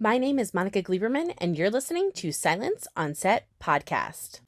My name is Monica Gleberman, and you're listening to Silence on Set podcast.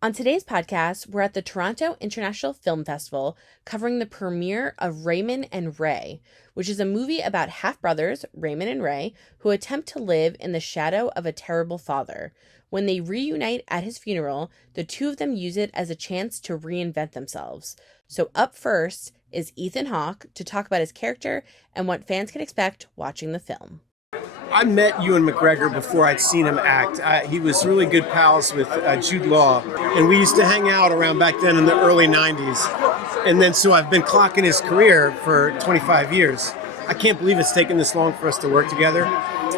On today's podcast, we're at the Toronto International Film Festival covering the premiere of Raymond and Ray, which is a movie about half-brothers, Raymond and Ray, who attempt to live in the shadow of a terrible father. When they reunite at his funeral, the two of them use it as a chance to reinvent themselves. So up first is Ethan Hawke to talk about his character and what fans can expect watching the film. I met Ewan McGregor before I'd seen him act. He was really good pals with Jude Law, and we used to hang out around back then in the early 90s. And then so I've been clocking his career for 25 years. I can't believe it's taken this long for us to work together,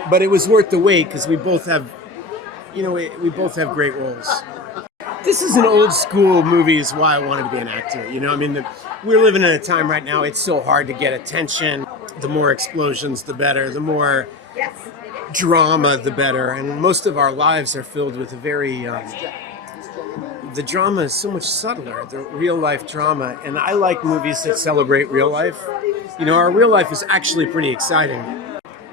but it was worth the wait because we both have great roles. This is an old school movie is why I wanted to be an actor. We're living in a time right now, it's so hard to get attention. The more explosions, the better. The more drama, the better. And most of our lives are filled with a very... the drama is so much subtler, the real life drama. And I like movies that celebrate real life. Our real life is actually pretty exciting.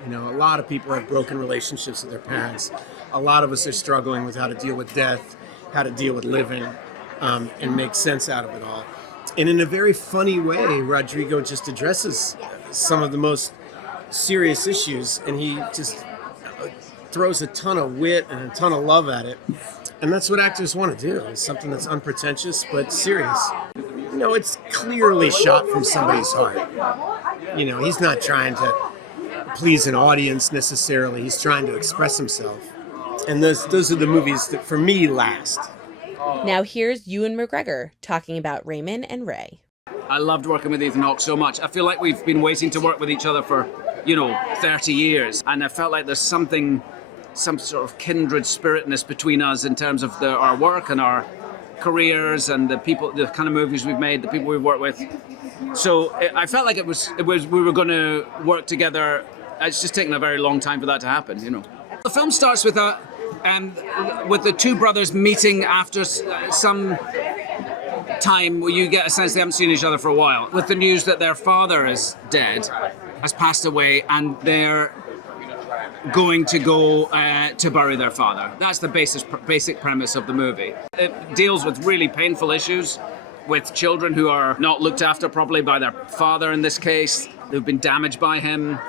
A lot of people have broken relationships with their parents. A lot of us are struggling with how to deal with death, how to deal with living, and make sense out of it all. And in a very funny way, Rodrigo just addresses some of the most serious issues, and he just throws a ton of wit and a ton of love at it. And that's what actors want to do, is something that's unpretentious but serious. It's clearly shot from somebody's heart. He's not trying to please an audience necessarily. He's trying to express himself. And those are the movies that, for me, last. Now here's Ewan McGregor talking about Raymond and Ray. I loved working with Ethan Hawke so much. I feel like we've been waiting to work with each other for, 30 years. And I felt like there's some sort of kindred spiritness between us in terms of our work and our careers and the kind of movies we've made, the people we've worked with. So I felt like it was we were going to work together. It's just taken a very long time for that to happen, The film starts with with the two brothers meeting after some time where you get a sense they haven't seen each other for a while, with the news that their father is dead, has passed away, and they're going to go to bury their father. That's the basic premise of the movie. It deals with really painful issues with children who are not looked after properly by their father in this case, who've been damaged by him.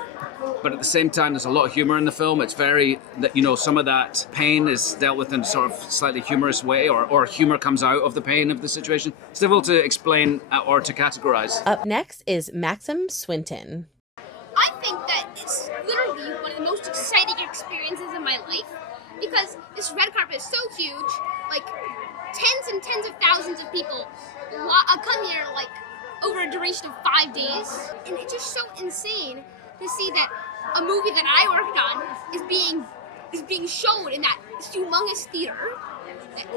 But at the same time, there's a lot of humor in the film. It's some of that pain is dealt with in a sort of slightly humorous way, or humor comes out of the pain of the situation. It's difficult to explain or to categorize. Up next is Maxim Swinton. I think that it's literally one of the most exciting experiences in my life because this red carpet is so huge, like tens and tens of thousands of people come here like over a duration of 5 days, and it's just so insane to see that a movie that I worked on is being shown in that humongous theater.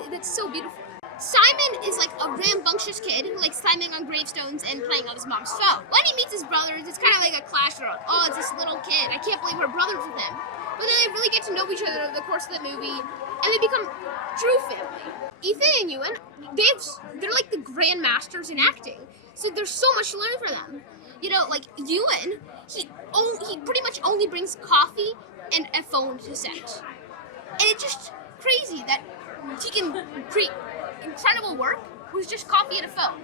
That's so beautiful. Simon is like a rambunctious kid who likes climbing on gravestones and playing on his mom's phone. When he meets his brothers, it's kind of like a clash. Oh, it's this little kid. I can't believe we're brothers with him. But then they really get to know each other over the course of the movie, and they become true family. Ethan and Ewan, they're like the grandmasters in acting. So there's so much to learn from them. Like Ewan, he pretty much only brings coffee and a phone to set. And it's just crazy that he can create incredible work with just coffee and a phone.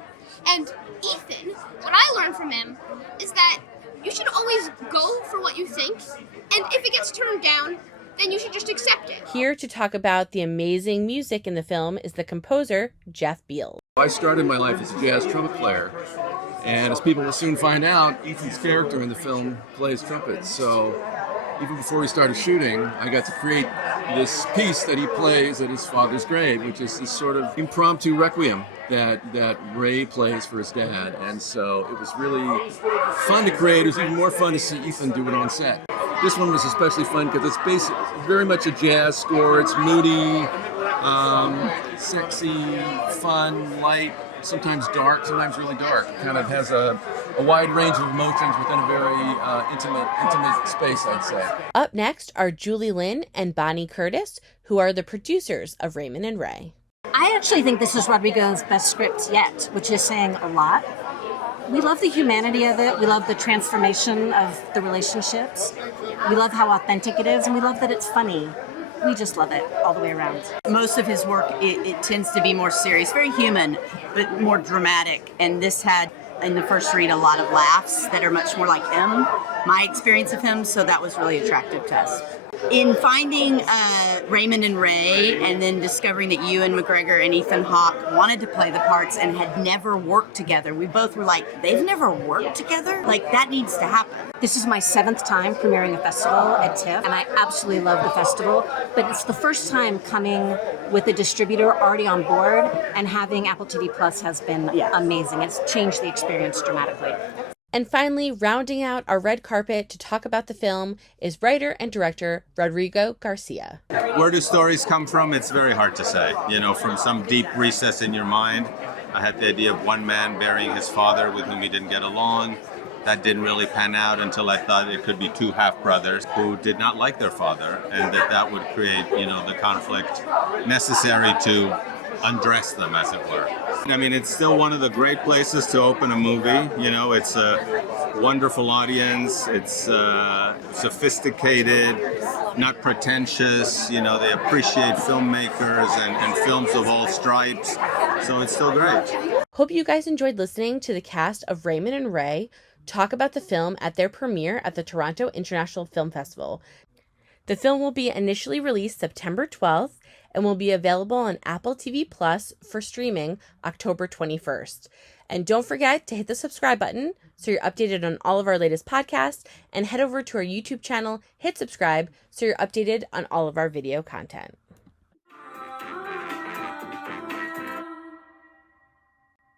And Ethan, what I learned from him is that you should always go for what you think, and if it gets turned down, then you should just accept it. Here to talk about the amazing music in the film is the composer, Jeff Beal. I started my life as a jazz trumpet player, and as people will soon find out, Ethan's character in the film plays trumpet. So even before we started shooting, I got to create this piece that he plays at his father's grave, which is this sort of impromptu requiem that Ray plays for his dad. And so it was really fun to create. It was even more fun to see Ethan do it on set. This one was especially fun because it's very much a jazz score. It's moody, sexy, fun, light, sometimes dark, sometimes really dark. It kind of has a wide range of emotions within a very intimate space, I'd say. Up next are Julie Lynn and Bonnie Curtis, who are the producers of Raymond and Ray. I actually think this is Rodrigo's best script yet, which is saying a lot. We love the humanity of it. We love the transformation of the relationships. We love how authentic it is, and we love that it's funny. We just love it all the way around. Most of his work, it tends to be more serious, very human, but more dramatic. And this had, in the first read, a lot of laughs that are much more like him, my experience of him, so that was really attractive to us. In finding Raymond and Ray, and then discovering that Ewan McGregor and Ethan Hawke wanted to play the parts and had never worked together, we both were like, they've never worked together? Like, that needs to happen. This is my 7th time premiering a festival at TIFF, and I absolutely love the festival, but it's the first time coming with a distributor already on board, and having Apple TV Plus has been amazing. It's changed the experience dramatically. And finally, rounding out our red carpet to talk about the film is writer and director Rodrigo Garcia. Where do stories come from? It's very hard to say. You know, from some deep recess in your mind. I had the idea of one man burying his father with whom he didn't get along. That didn't really pan out until I thought it could be 2 half-brothers who did not like their father, and that would create, you know, the conflict necessary to undress them, as it were. I mean, it's still one of the great places to open a movie. You know, it's a wonderful audience. It's sophisticated, not pretentious. You know, they appreciate filmmakers and films of all stripes. So it's still great. Hope you guys enjoyed listening to the cast of Raymond and Ray talk about the film at their premiere at the Toronto International Film Festival. The film will be initially released September 12th and will be available on Apple TV Plus for streaming October 21st. And don't forget to hit the subscribe button so you're updated on all of our latest podcasts, and head over to our YouTube channel, hit subscribe so you're updated on all of our video content.